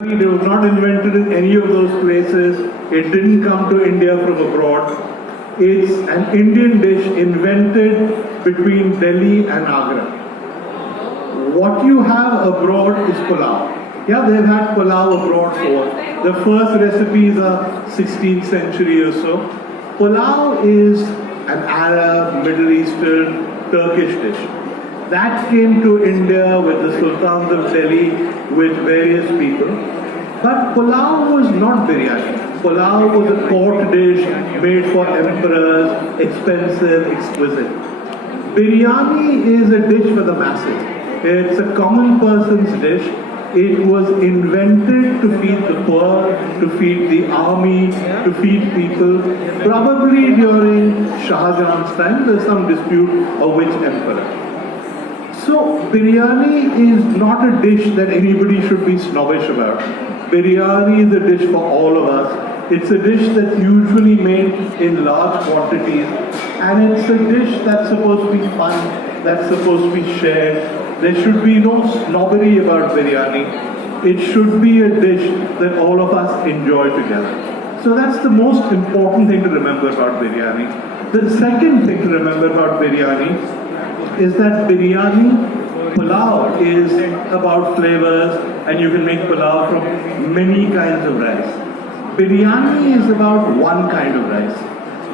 It was not invented in any of those places. It didn't come to India from abroad. It's an Indian dish invented between Delhi and Agra. What you have abroad is pulav. Yeah, they've had pulav abroad for. The first recipes are 16th century or so. Pulav is an Arab, Middle Eastern, Turkish dish. That came to India with the Sultans of Delhi, with various people. But pulav was not biryani. Pulav was a court dish made for emperors, expensive, exquisite. Biryani is a dish for the masses. It's a common person's dish. It was invented to feed the poor, to feed the army, to feed people. Probably during Shah Jahan's time, there's some dispute of which emperor. So, biryani is not a dish that anybody should be snobbish about. Biryani is a dish for all of us. It's a dish that's usually made in large quantities, and it's a dish that's supposed to be fun, that's supposed to be shared. There should be no snobbery about biryani. It should be a dish that all of us enjoy together. So that's the most important thing to remember about biryani. The second thing to remember about biryani is that biryani, pulav is about flavors, and you can make pulav from many kinds of rice. Biryani is about one kind of rice.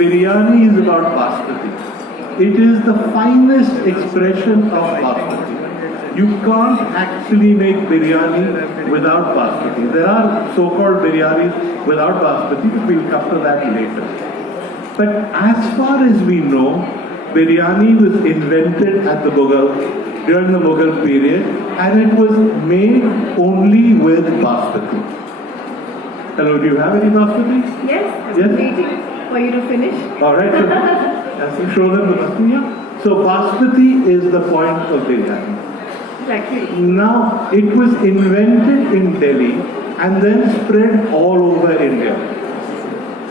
Biryani is about basmati. It is the finest expression of basmati. You can't actually make biryani without basmati. There are so-called biryanis without basmati, but we'll come to that later. But as far as we know, biryani was invented at the during the Mughal period, and it was made only with basmati. Hello, do you have any basmati? Yes, Yes? I'm waiting for you to finish. All right, so show them the basmati. Yeah. So basmati is the point of biryani. Exactly. Now, it was invented in Delhi and then spread all over India.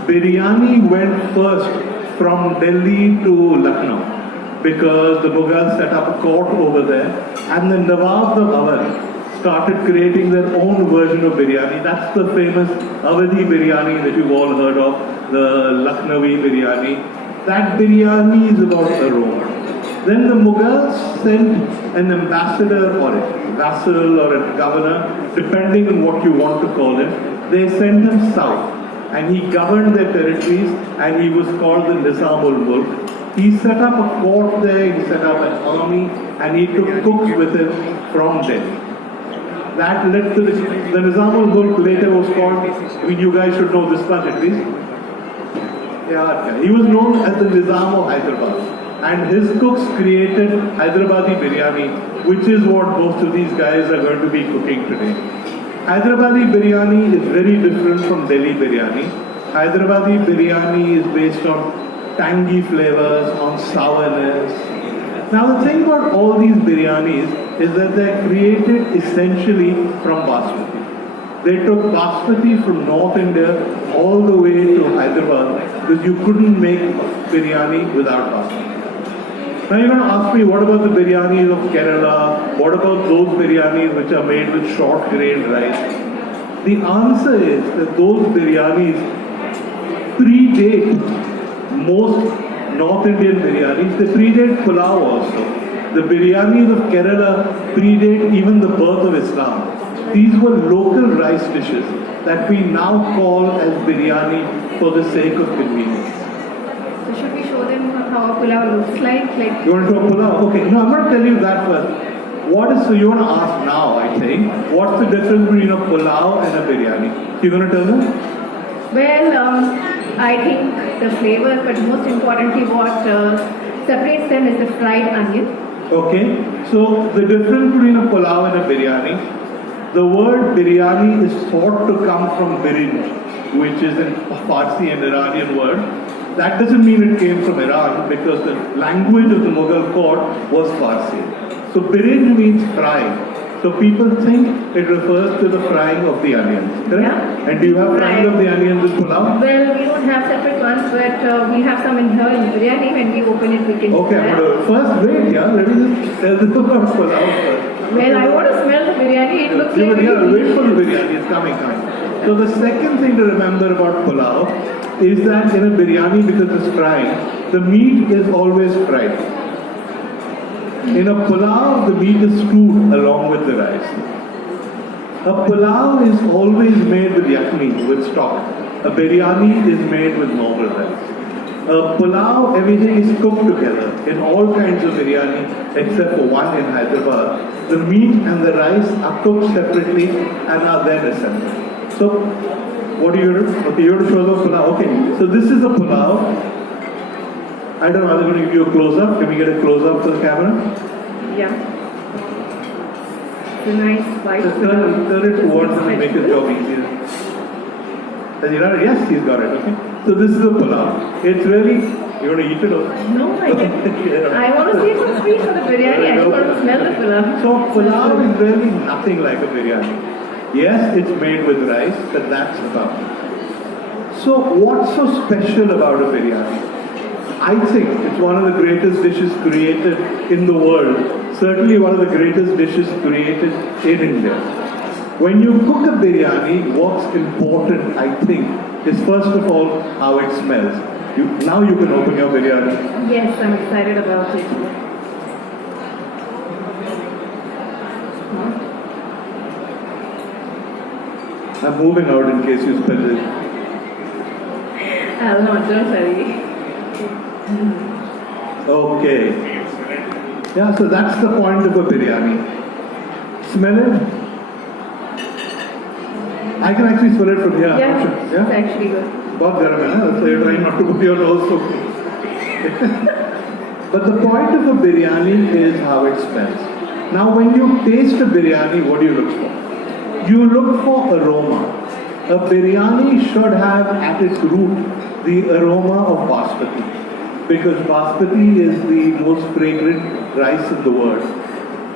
Biryani went first from Delhi to Lucknow because the Mughals set up a court over there, and the Nawabs of Awadh started creating their own version of biryani. That's the famous Awadhi biryani that you've all heard of, the Lucknowi biryani. That biryani is about aroma. Then the Mughals sent an ambassador or a vassal or a governor, depending on what you want to call him. They sent him south, and he governed their territories, and he was called the Nizam-ul-Mulk. He set up a court there, he set up an army, and he took cooks with him from Delhi. That led to the Nizam-ul-Mulk later was called, you guys should know this much at least. Yeah, he was known as the Nizam of Hyderabad. And his cooks created Hyderabadi biryani, which is what most of these guys are going to be cooking today. Hyderabadi biryani is very different from Delhi biryani. Hyderabadi biryani is based on tangy flavors, on sourness. Now the thing about all these biryanis is that they're created essentially from basmati. They took basmati from North India all the way to Hyderabad because you couldn't make biryani without basmati. Now you're going to ask me, what about the biryanis of Kerala? What about those biryanis which are made with short grained rice? The answer is that those biryanis predate most North Indian biryanis. They predate pulav also. The biryanis of Kerala predate even the birth of Islam. These were local rice dishes that we now call as biryani for the sake of convenience. So should we show them how a pulav looks like? You want to do a pulav? Okay, no, I'm going to tell you that first. So you want to ask now, I think, what's the difference between a pulav and a biryani? You're going to tell them? Well, I think the flavor, but most importantly what separates them is the fried onion. Okay, so the difference between a pulav and a biryani, the word biryani is thought to come from birinj, which is a Farsi and Iranian word. That doesn't mean it came from Iran because the language of the Mughal court was Farsi. So birinj means frying. So people think it refers to the frying of the onions, correct? Yeah. And do you have frying of the onions with pulav? Well, we don't have separate ones, but we have some in here in biryani. When we open it, we can Okay, do that. first wait, yeah. Let me just tell them about pulav first. Well, I want to smell the biryani. It looks like Yeah, wait for the biryani. It's coming. So the second thing to remember about pulao is that in a biryani, because it's fried, the meat is always fried. In a pulao, the meat is stewed along with the rice. A pulao is always made with yakni, with stock. A biryani is made with normal rice. A pulao, everything is cooked together in all kinds of biryani except for one in Hyderabad. The meat and the rice are cooked separately and are then assembled. So, what do you do? Okay, you have to show the pulao. Okay, so this is a pulao. I don't know, are they going to give you a close-up? Can we get a close-up for the camera? Yeah. It's a nice white Just turn it towards him and make his job easier. Has he got it? Yes, he's got it. Okay. So this is a pulao. It's really, you want to eat it or? No, I didn't. I want to see some sweet for the biryani. I just want to smell the pulao. So pulao is really nothing like a biryani. Yes, it's made with rice, but that's about it. So what's so special about a biryani? I think it's one of the greatest dishes created in the world. Certainly one of the greatest dishes created in India. When you cook a biryani, what's important, I think, is first of all how it smells. Now you can open your biryani. Yes, I'm excited about it. I'm moving out in case you spill it. I'll not, don't worry. Okay. Yeah, so that's the point of a biryani. Smell it? I can actually smell it from here. Yeah, it's actually good. बहुत गर्म है ना, so you're trying not to put your nose so. But the point of a biryani is how it smells. Now, when you taste a biryani, what do you look for? You look for aroma. A biryani should have at its root the aroma of basmati, because basmati is the most fragrant rice in the world.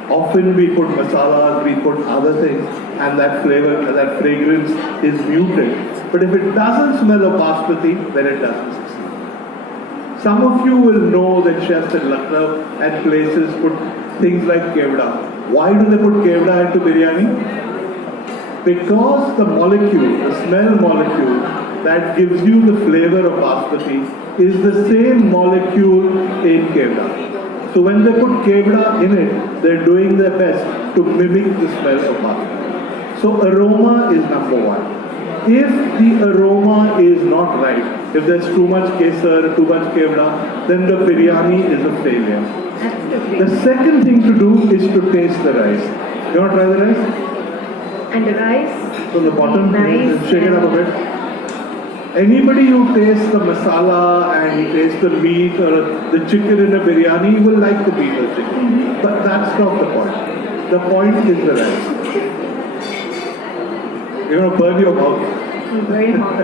Often we put masalas, we put other things, and that flavor, that fragrance is muted. But if it doesn't smell of basmati, then it doesn't succeed. Some of you will know that chefs in Lucknow and places put things like kevda. Why do they put kevda into biryani? Because the molecule, the smell molecule that gives you the flavor of basmati is the same molecule in kevda. So when they put kevda in it, they're doing their best to mimic the smell of basmati. So aroma is number one. If the aroma is not right, if there's too much kesar, too much kevda, then the biryani is a failure. Absolutely. The second thing to do is to taste the rice. You want to try the rice? And the rice. From the bottom, Nice. shake it up a bit. Anybody who tastes the masala and tastes the meat or the chicken in a biryani will like the meat or chicken. But that's not the point. The point is the rice. You're going to burn your mouth. It's very hot.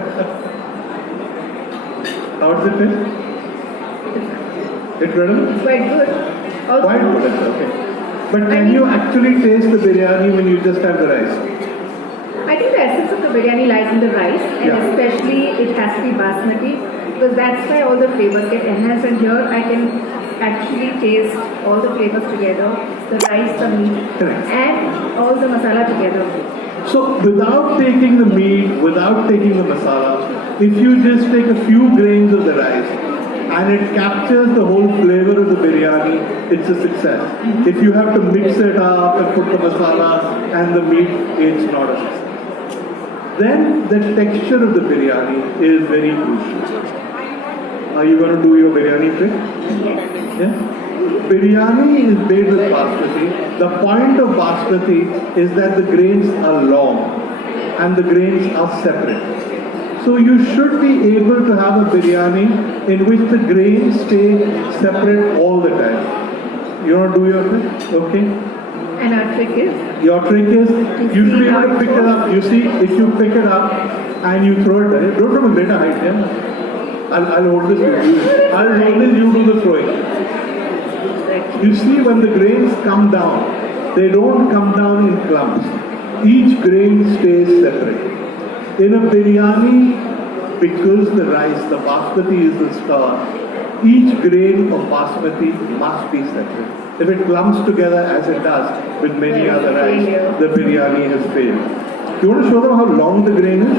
How does it taste? Incredible? It's quite good. Also, Quite good, okay. But can you actually taste the biryani when you just have the rice? I think the essence of the biryani lies in the rice, and especially it has to be basmati, because that's why all the flavors get enhanced. And here I can actually taste all the flavors together, the rice, the meat, and all the masala together. So without taking the meat, without taking the masala, if you just take a few grains of the rice and it captures the whole flavor of the biryani, it's a success. If you have to mix it up and put the masala and the meat, it's not a success. Then the texture of the biryani is very crucial. Are you going to do your biryani trick? Yes. Yeah? Biryani is made with basmati. The point of basmati is that the grains are long and the grains are separate. So you should be able to have a biryani in which the grains stay separate all the time. You want to do your trick? Okay. And our trick is? Your trick is, you should be able to pick it up. You see, if you pick it up and you throw it, don't have a greater height, yeah? I'll hold this with you. I'll hold this, you do the throwing. You see, when the grains come down, they don't come down in clumps. Each grain stays separate. In a biryani, because the rice, the basmati is the star, each grain of basmati must be separate. If it clumps together as it does with many other rice, the biryani has failed. You want to show them how long the grain is?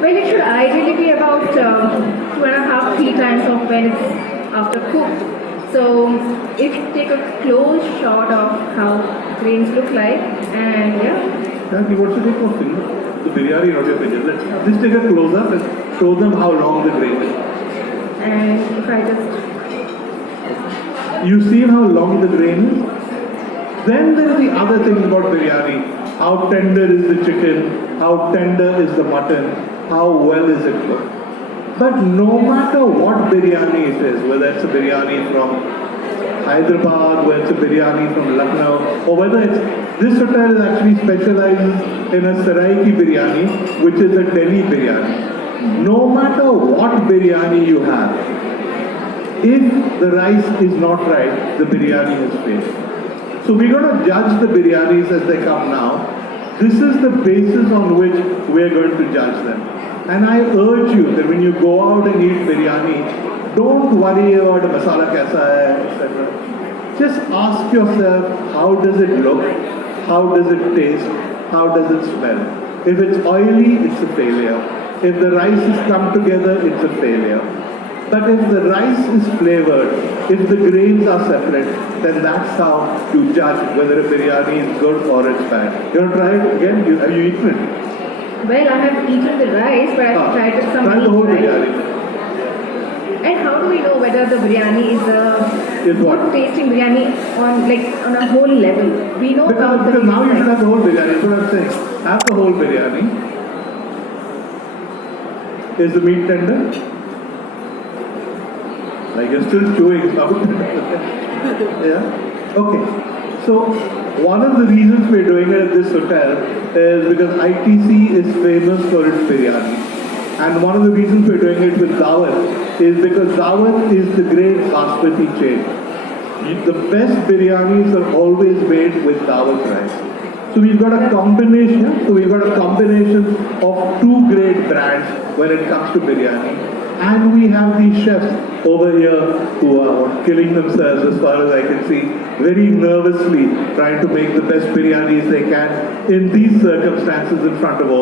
Well, it should ideally be about 2.5, 3 times of when it's after cooked. So if you take a close shot of how grains look like, and Exactly, what's the take of finger? The biryani, not your finger. Let's just take a close up and show them how long the grain is. and if I just You've seen how long the grain is? Then there is the other thing about biryani. How tender is the chicken? How tender is the mutton? How well is it cooked? But no matter what biryani it is, whether it's a biryani from Hyderabad, whether it's a biryani from Lucknow, or whether it's, this hotel is actually specializes in a Saraiki biryani, which is a Delhi biryani. No matter what biryani you have, if the rice is not right, the biryani has failed. So we're going to judge the biryanis as they come now. This is the basis on which we're going to judge them. And I urge you that when you go out and eat biryani, don't worry about the masala kaisa hai, etc. Just ask yourself, how does it look? How does it taste? How does it smell? If it's oily, it's a failure. If the rice has come together, it's a failure. But if the rice is flavored, if the grains are separate, then that's how you judge whether a biryani is good or it's bad. You want to try it again? Have you eaten it? well, I have eaten the rice, but I've tried it some Try the whole right? biryani. And how do we know whether the biryani is a Is what? good tasting biryani on a whole level? We know about Because the now you should have the whole biryani. That's what I'm saying. Have the whole biryani. Is the meat tender? Like you're still chewing out. Yeah? Okay. So, one of the reasons we're doing it at this hotel is because ITC is famous for its biryani. And one of the reasons we're doing it with Daawat is because Daawat is the great basmati chain. The best biryanis are always made with Daawat rice. So we've got a combination. Of two great brands when it comes to biryani. And we have these chefs over here who are killing themselves as far as I can see, very nervously trying to make the best biryanis they can in these circumstances in front of all.